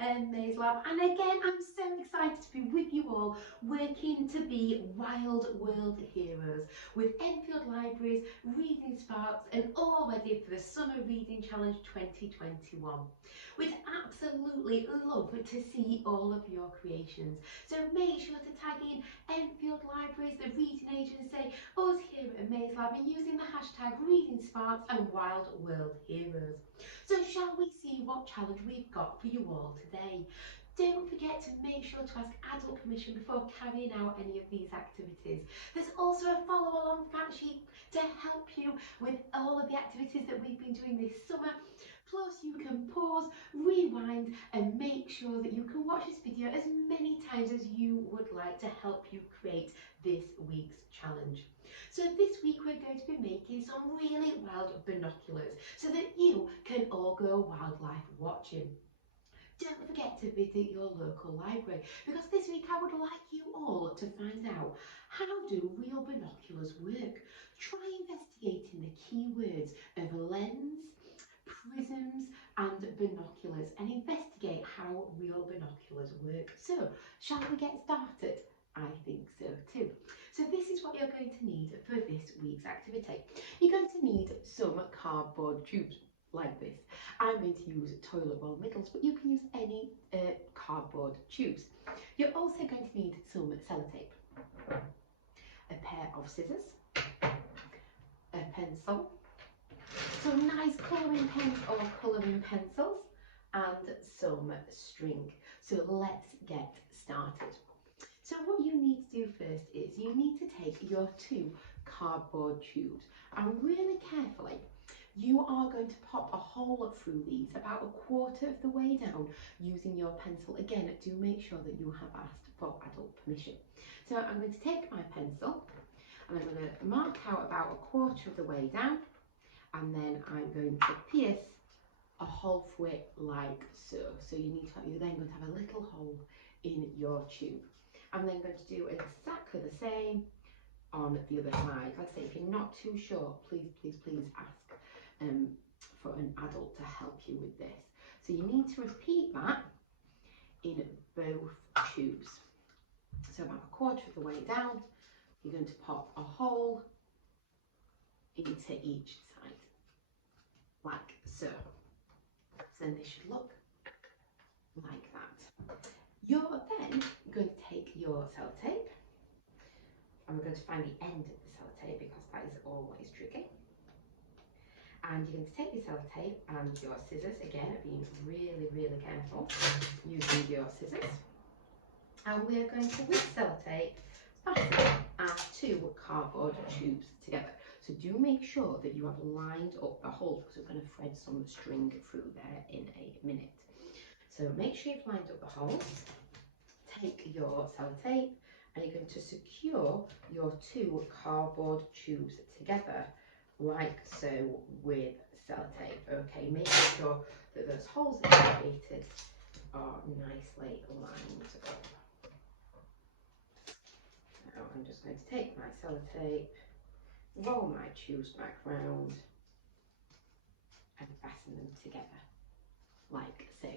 Amaze Lab, and again I'm so excited to be with you all working to be Wild World Heroes with Enfield Libraries, Reading Sparks and all ready for the Summer Reading Challenge 2021. We'd absolutely love to see all of your creations, so make sure to tag in Enfield Libraries, the reading agency, us here at Amaze Lab, and using the hashtag Reading Sparks and Wild World Heroes. So shall we see what challenge we've got for you all today? Don't forget to make sure to ask adult permission before carrying out any of these activities. There's also a follow along fact sheet to help you with all of the activities that we've been doing this summer. Plus you can pause, rewind and make sure that you can watch this video as many times as you would like to help you create this week's challenge. So this week we're going to be making some really wild binoculars so that you can all go wildlife watching. Don't forget to visit your local library because this week I would like you all to find out, how do real binoculars work? Try investigating the keywords of lens, prisms and binoculars and investigate how real binoculars work. So shall we get started? I think so too. So this is what you're going to need for this week's activity. You're going to need some cardboard tubes like this. I'm going to use toilet roll middles, but you can use any cardboard tubes. You're also going to need some sellotape, a pair of scissors, a pencil, some nice colouring pens or colouring pencils and some string. So let's get started. So what you need to do first is you need to take your two cardboard tubes and really carefully you are going to pop a hole through these about 1/4 of the way down using your pencil. Again, do make sure that you have asked for adult permission. So I'm going to take my pencil and I'm going to mark out about 1/4 of the way down, and then I'm going to pierce a hole through it like so. So you're then going to have a little hole in your tube. I'm then going to do exactly the same on the other side. Like I say, if you're not too sure, please ask for an adult to help you with this. So you need to repeat that in both tubes. So about 1/4 of the way down, you're going to pop a hole into each side, like so. So then they should look like that. You're then going to take your sellotape, and we're going to find the end of the sellotape because that is always tricky. And you're going to take your sellotape and your scissors, again being really careful using your scissors, and we are going to, with sellotape, fasten our two cardboard tubes together. So do make sure that you have lined up the holes because we're going to thread some string through there in a minute. So make sure you've lined up the holes. Take your sellotape and you're going to secure your two cardboard tubes together like so with sellotape. Okay, making sure that those holes that you've created are nicely lined up. Now I'm just going to take my sellotape, roll my tubes back round and fasten them together like so.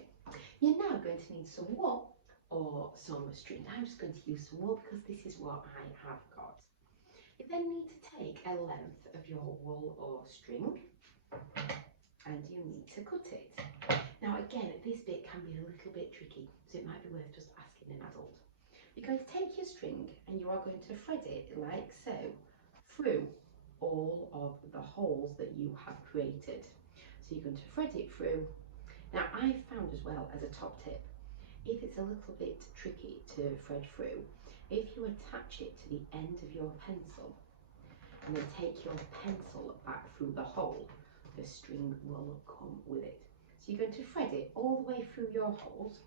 You're now going to need some wool or some string. I'm just going to use some wool because this is what I have got. You then need to take a length of your wool or string and you need to cut it. Now again, this bit can be a little bit tricky, so it might be worth just asking an adult. You're going to take your string and you are going to thread it like so through all of the holes that you have created. So you're going to thread it through. Now I found as well as a top tip, if it's a little bit tricky to thread through, if you attach it to the end of your pencil and then take your pencil back through the hole, the string will come with it. So you're going to thread it all the way through your holes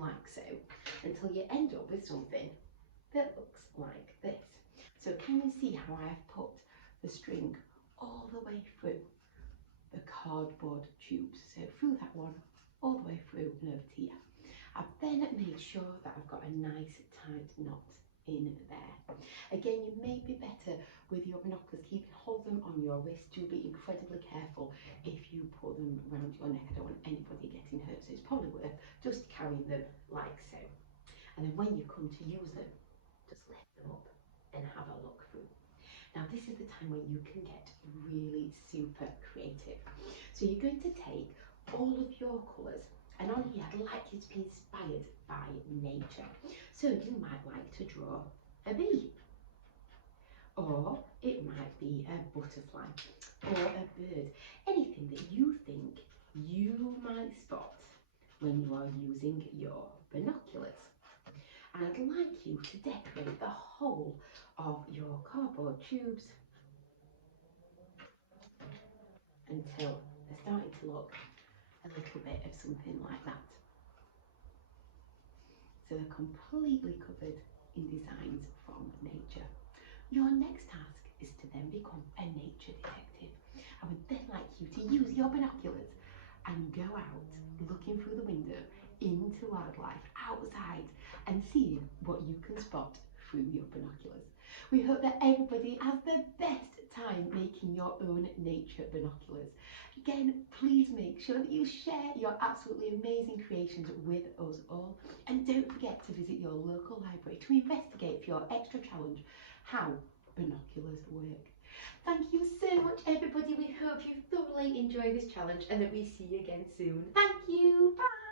like so until you end up with something that looks like this. So can you see how I have put the string all the way through the cardboard tubes? So through that one, all the way through and over to here. I've then made sure that I've got a nice tight knot in there. Again, you may be better with your binoculars. You can hold them on your wrist. Do be incredibly careful if you put them around your neck. I don't want anybody getting hurt, so it's probably worth just carrying them like so. And then when you come to use them, just lift them up and have a look through. Now this is the time when you can get really super creative. So you're going to take all of your colours, and on here I'd like you to be inspired by nature. So you might like to draw a bee, or it might be a butterfly or a bird, anything that you think you might spot when you are using your binoculars. And I'd like you to decorate the whole of your cardboard tubes until they're starting to look a little bit of something like that. So they're completely covered in designs from nature. Your next task is to then become a nature detective. I would then like you to use your binoculars and go out looking through the window into wildlife outside and seeing what you can spot through your binoculars. We hope that everybody has the best time making your own nature binoculars. Again, please make sure that you share your absolutely amazing creations with us all, and don't forget to visit your local library to investigate for your extra challenge how binoculars work. Thank you so much everybody, we hope you thoroughly enjoy this challenge and that we see you again soon. Thank you, bye!